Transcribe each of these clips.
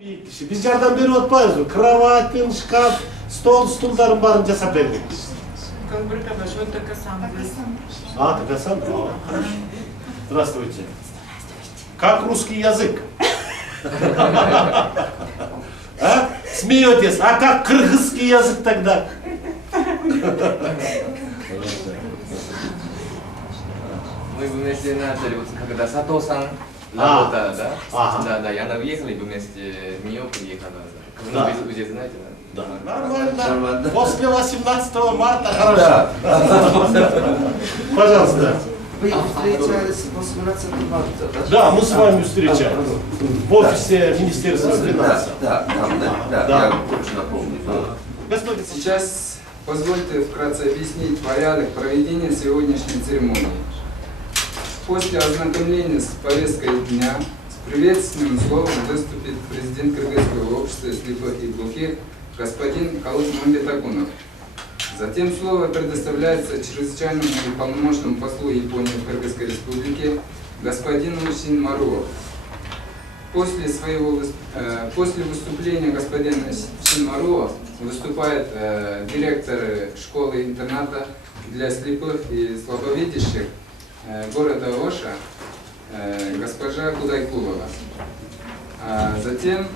Biz yardım beri отпайбыз. Кроватьтен, шкаф, стол, стулдарын барын жасап бердик. Такасан? Здравствуйте. Как русский язык? А? Смеетесь. А как кыргызский язык тогда? Мы вместе начали, вот когда Сато-сан работала, да? Да, и она уехала, и вы вместе в нее приехала. Да. Вы здесь знаете, да? Нормально. После 18 марта хорошо. Пожалуйста. Вы встречались 18 марта, да? Да, мы с вами встречались в офисе Министерства финансов. Да, я точно помню. Господин, Сейчас позвольте вкратце объяснить порядок проведения сегодняшней церемонии. После ознакомления с повесткой дня с приветственным словом выступит президент Кыргызского общества слепых и глухих господин Калык Мамбетакунов. Затем слово предоставляется чрезвычайному и полномочному послу Японии в Кыргызской республике господину Син Маруо. После выступления господина Син Маруо выступает директор школы-интерната для слепых и слабовидящих города Оша госпожа Кудайкулова. Затем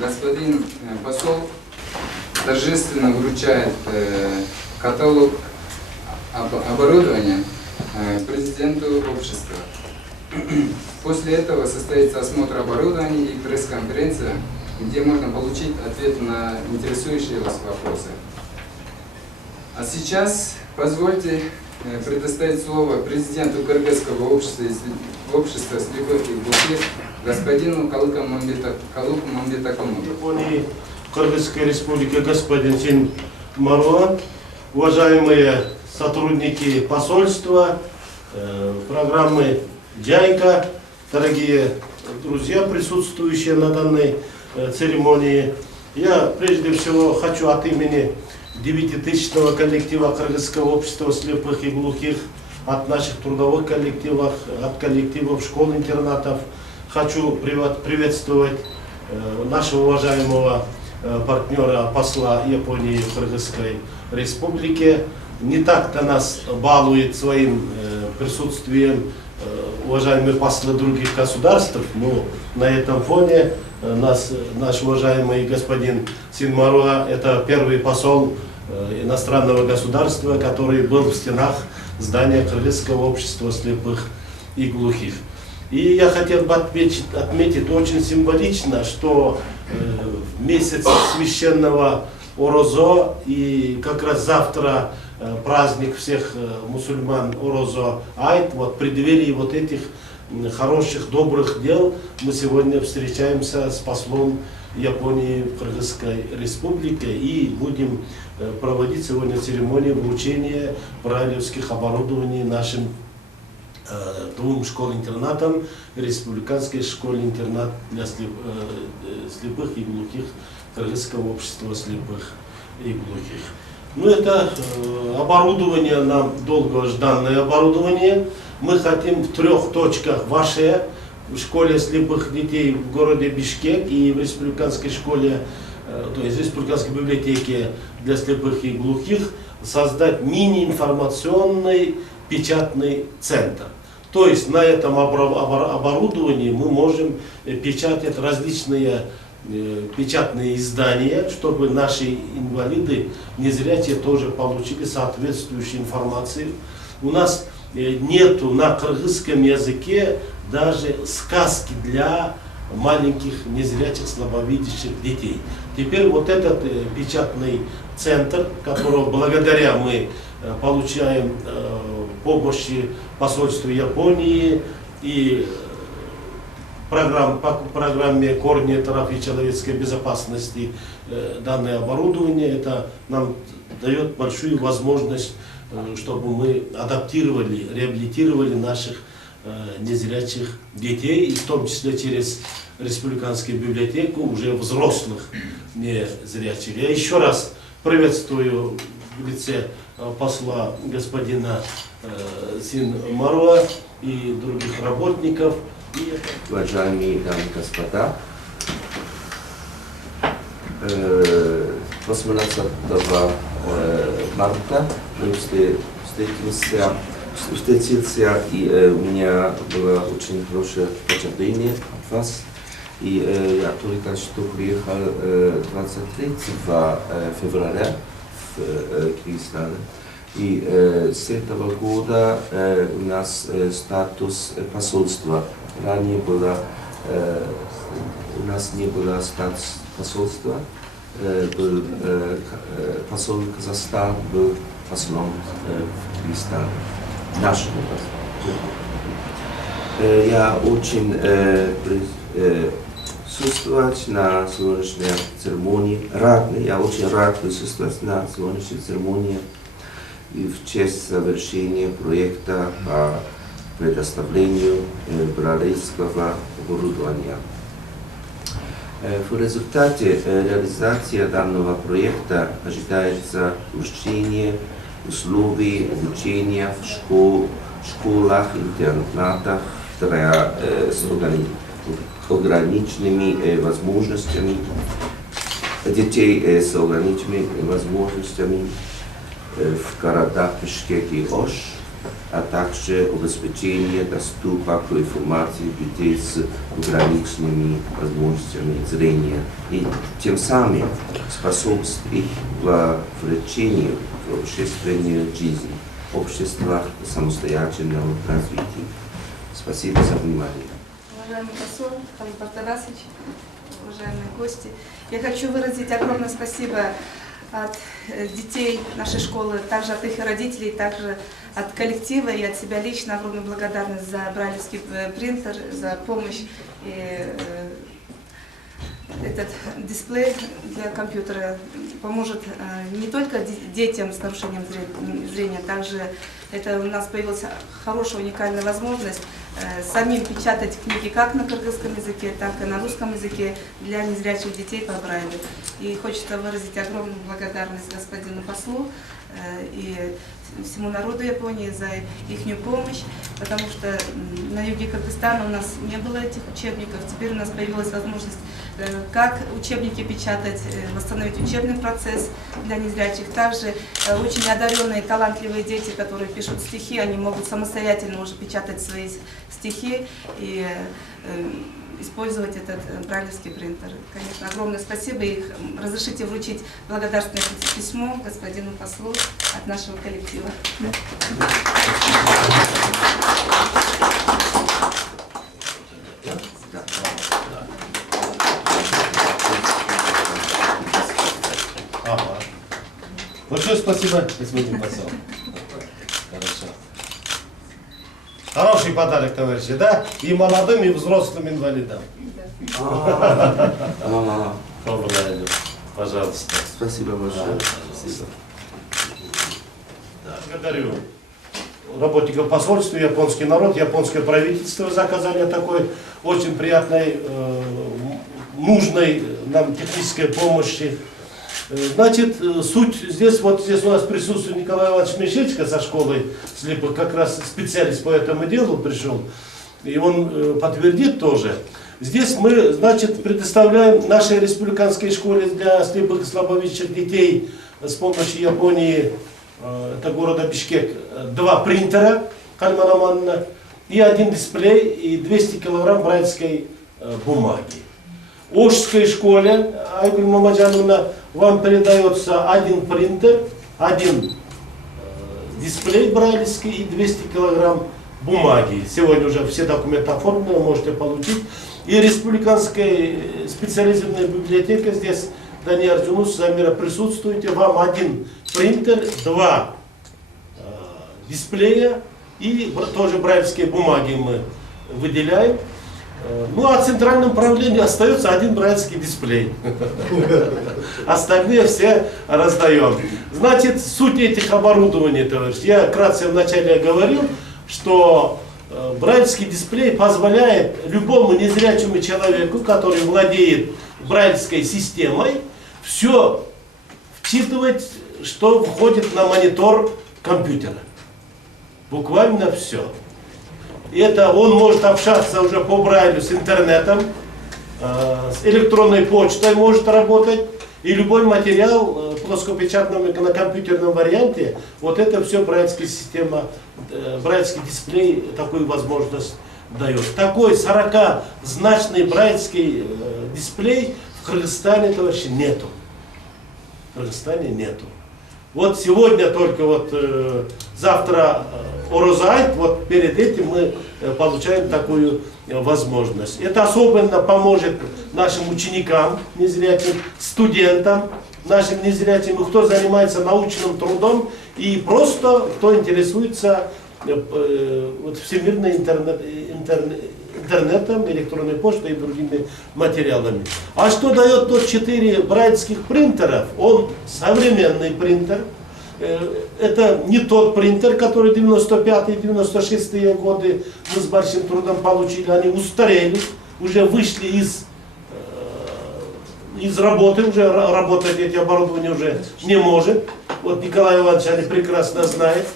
господин посол торжественно вручает каталог оборудования президенту общества. После этого состоится осмотр оборудования и пресс-конференция, где можно получить ответ на интересующие вас вопросы. А сейчас позвольте предоставить слово президенту Кыргызского общества слепых и глухих господину Калыку Мамбетакунову. Японии, Кыргызской республики, господин Син Маруо, уважаемые сотрудники посольства, программы Джайка, дорогие друзья, присутствующие на данной церемонии. Я прежде всего хочу от имени 9-тысячного коллектива Кыргызского общества слепых и глухих, от наших трудовых коллективов, от коллективов школ-интернатов, хочу приветствовать нашего уважаемого партнера, посла Японии в Кыргызской республике. Не так-то нас балует своим присутствием уважаемые послы других государств, но на этом фоне наш уважаемый господин Син Маруо — это первый посол иностранного государства, который был в стенах здания Кыргызского общества слепых и глухих. И я хотел бы отметить очень символично, что в месяц священного Орозо, и как раз завтра праздник всех мусульман Орозо Айт, вот в преддверии вот этих хороших, добрых дел мы сегодня встречаемся с послом Японии в Кыргызской республике и будем проводить сегодня церемонию вручения брайлевских оборудований нашим двум школ-интернатам, республиканской школе-интернат для слепых и глухих Кыргызского общества слепых и глухих. Ну, это оборудование, нам долгожданное оборудование. Мы хотим в 3 точках: в Аше, в школе слепых детей в городе Бишкек, и в республиканской школе, то есть в республиканской библиотеке для слепых и глухих, создать мини-информационный печатный центр. То есть на этом оборудовании мы можем печатать различные печатные издания, чтобы наши инвалиды, незрячие, тоже получили соответствующую информацию. У нас нету на кыргызском языке даже сказки для маленьких незрячих, слабовидящих детей. Теперь вот этот печатный центр, которого благодаря мы получаем помощи посольства Японии и по программе координаторов и человеческой безопасности, данное оборудование, это нам дает большую возможность, чтобы мы адаптировали, реабилитировали наших незрячих детей, и в том числе через республиканскую библиотеку уже взрослых незрячих. Я еще раз приветствую в лице посла господина Син Маруо и других работников Уважаемые дамы и господа, 18 марта мы встретился, и у меня было очень хорошее впечатление от вас. И я только что приехал 23 февраля в Кыргызстан. И с этого года у нас статус посольства. Ранее у нас не было статуса посольства. Посол Казахстана был послом в Кыргызстане. Нашего посла. Я очень присутствовать на сегодняшней церемонии. Я очень рад присутствовать на сегодняшней церемонии и в честь завершения проекта по предоставлению бралейского оборудования. В результате реализации данного проекта ожидается улучшение условий обучения в школах, интернатах с ограниченными возможностями, детей с ограниченными возможностями в городах Бишкек и Ош, а также обеспечение доступа к информации детей с ограниченными возможностями зрения и тем самым способствовать вовлечению в общественную жизнь, общества самостоятельного развития. Спасибо за внимание. Уважаемый посол, Халид Бартарасович, уважаемые гости, я хочу выразить огромное спасибо от детей нашей школы, также от их родителей, также от коллектива и от себя лично огромную благодарность за брайлевский принтер, за помощь и этот дисплей для компьютера поможет не только детям с нарушением зрения, также это у нас появилась хорошая уникальная возможность самим печатать книги как на кыргызском языке, так и на русском языке для незрячих детей по Брайлю. И хочется выразить огромную благодарность господину послу и всему народу Японии за их помощь, потому что на юге Кыргызстана у нас не было этих учебников. Теперь у нас появилась возможность как учебники печатать, восстановить учебный процесс для незрячих. Также очень одаренные, талантливые дети, которые пишут стихи, они могут самостоятельно уже печатать свои стихи и использовать этот брайлевский принтер. Конечно, огромное спасибо и разрешите вручить благодарственное письмо господину послу от нашего коллектива. Ага. Большое спасибо, господин посол. Хорошо. Хороший подарок, товарищи, да? И молодым, и взрослым инвалидам. Пожалуйста. Спасибо большое. Спасибо. Благодарю работников посольства, японский народ, японское правительство за оказание такой очень приятной, нужной нам технической помощи. Значит, суть здесь, вот здесь у нас присутствует Николай Иванович Мещечко со школы слепых, как раз специалист по этому делу пришел, и он подтвердит тоже. Здесь мы, значит, предоставляем нашей республиканской школе для слепых и слабовидящих детей с помощью Японии, это города Бишкек, 2 принтера Кальманаманна и 1 дисплей и 200 килограмм брайлевской бумаги. Ошской школе, Айгуль Мамаджановна, вам передается 1 принтер, 1 дисплей брайлевский и 200 килограмм бумаги. Сегодня уже все документы оформлены, можете получить. И республиканская специализированная библиотека здесь, Дани Арджунус, Замира, присутствуете. Вам 1 принтер, 2 дисплея и тоже брайлевские бумаги мы выделяем. Ну а в центральном правлении остается 1 брайлевский дисплей. Остальные все раздаем. Значит, суть этих оборудований, товарищи, я вкратце вначале говорил, что брайлевский дисплей позволяет любому незрячему человеку, который владеет брайлевской системой, все вчитывать, что входит на монитор компьютера. Буквально все. Это он может общаться уже по Брайлю с интернетом, с электронной почтой может работать. И любой материал плоскопечатном на компьютерном варианте, вот это все брайлевская система, брайлевский дисплей такую возможность дает. Такой 40-значный брайлевский дисплей в Кыргызстане это вообще нету. В Кыргызстане нету. Вот сегодня только вот завтра Орозайт, вот перед этим мы получаем такую возможность. Это особенно поможет нашим ученикам незрячим, студентам нашим незрячим, кто занимается научным трудом и просто кто интересуется вот, всемирным интернетом, электронной почтой и другими материалами. А что дает тот 4 брайлевских принтеров? Он современный принтер. Это не тот принтер, который 95-96 годы мы с большим трудом получили. Они устарели, уже вышли из работы, уже работать эти оборудования уже не может. Вот Николай Иванович они прекрасно знает.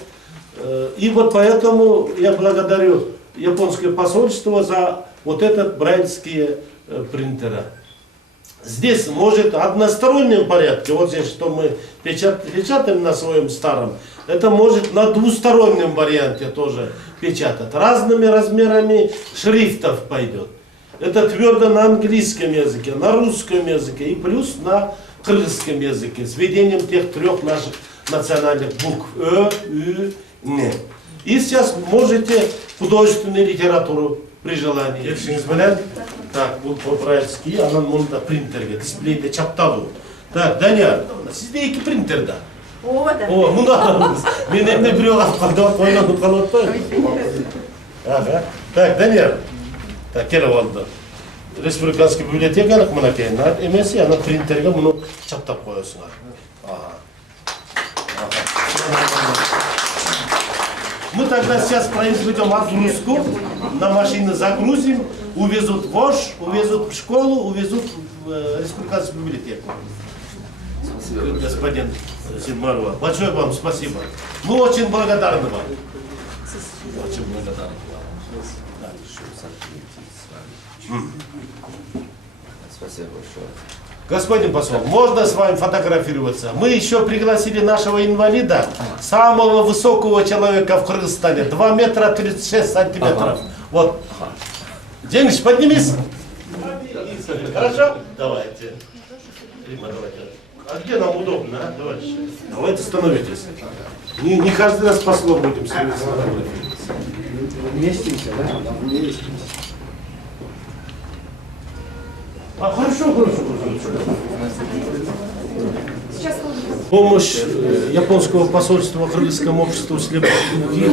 И вот поэтому я благодарю японское посольство за вот этот брайлевские принтеры. Здесь может в одностороннем порядке, вот здесь что мы печатаем на своем старом, это может на двустороннем варианте тоже печатать. Разными размерами шрифтов пойдет. Это твердо на английском языке, на русском языке и плюс на кыргызском языке с введением тех 3 наших национальных букв Ö, Ü, Н. И сейчас можете художественную литературу при желании. Так, bu по-брайлевски, анан мында принтерге, дисплейде чапталу. Так, Данияр, сизде 2 принтер да? Ооба да. О, мында. Мен эмне бирөө алып калдып ойлонуп калып атпайбы? Ага. Так, Данияр. Так, келип алды. Республиканский библиотекалык мынакей, эмеси, ана принтерге муну чаптап коесуңар. Ага. Мы тогда сейчас произведем отгрузку, на машины загрузим, увезут в ВОЖ, увезут в школу, увезут в республиканскую библиотеку. Спасибо. Господин Синмарова, большое вам спасибо. Мы очень благодарны вам. Очень благодарны. Спасибо большое. Господин посол, можно с вами фотографироваться? Мы еще пригласили нашего инвалида, самого высокого человека в Кыргызстане, 2 метра 36 сантиметров. Вот. Денис, поднимись. Хорошо? Давайте. А где нам удобно, а? Давайте. Давайте становитесь. Не каждый раз послом будем становиться. Вместимся, да? Вместимся. Хорошо. Помощь японского посольства Кыргызскому обществу слепых и глухих.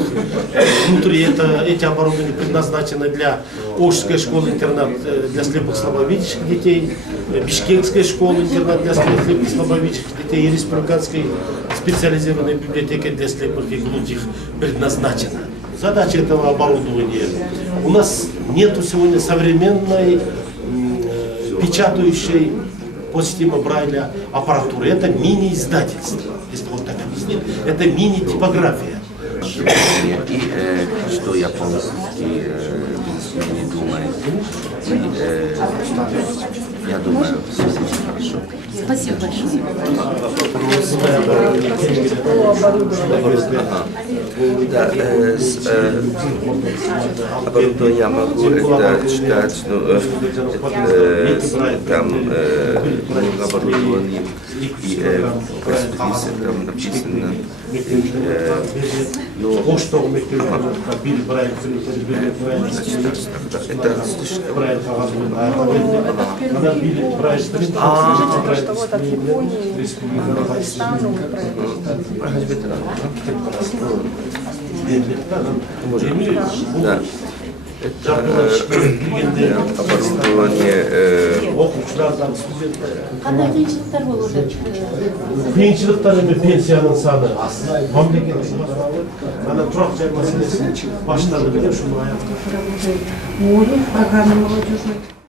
Внутри эти оборудования предназначены для Ошской школы-интернат для слепых слабовидящих детей, Бишкекской школы-интернат для слепых слабовидящих детей и Республиканской специализированной библиотеки для слепых и глухих предназначена. Задача этого оборудования. У нас нету сегодня современной печатающей по системе Брайля аппаратуры. Это мини-издательство, если вот так объяснить. Это мини-типография. И что японский бизнесмен не думает. Я думаю, все хорошо. Спасибо большое. Да, оборудование я могу это читать, но там оборудование и распределиться там написано. Это Что вот от Японии, Пакистану да. Это оборудование Қандай қиыншылықтар болып жатыр? Қиыншылықтар емес пенсияның саны. Мемлекеттік ана тұрақ жай мәселесін баштады білем шunu аяқтап. Море, программа молодежной.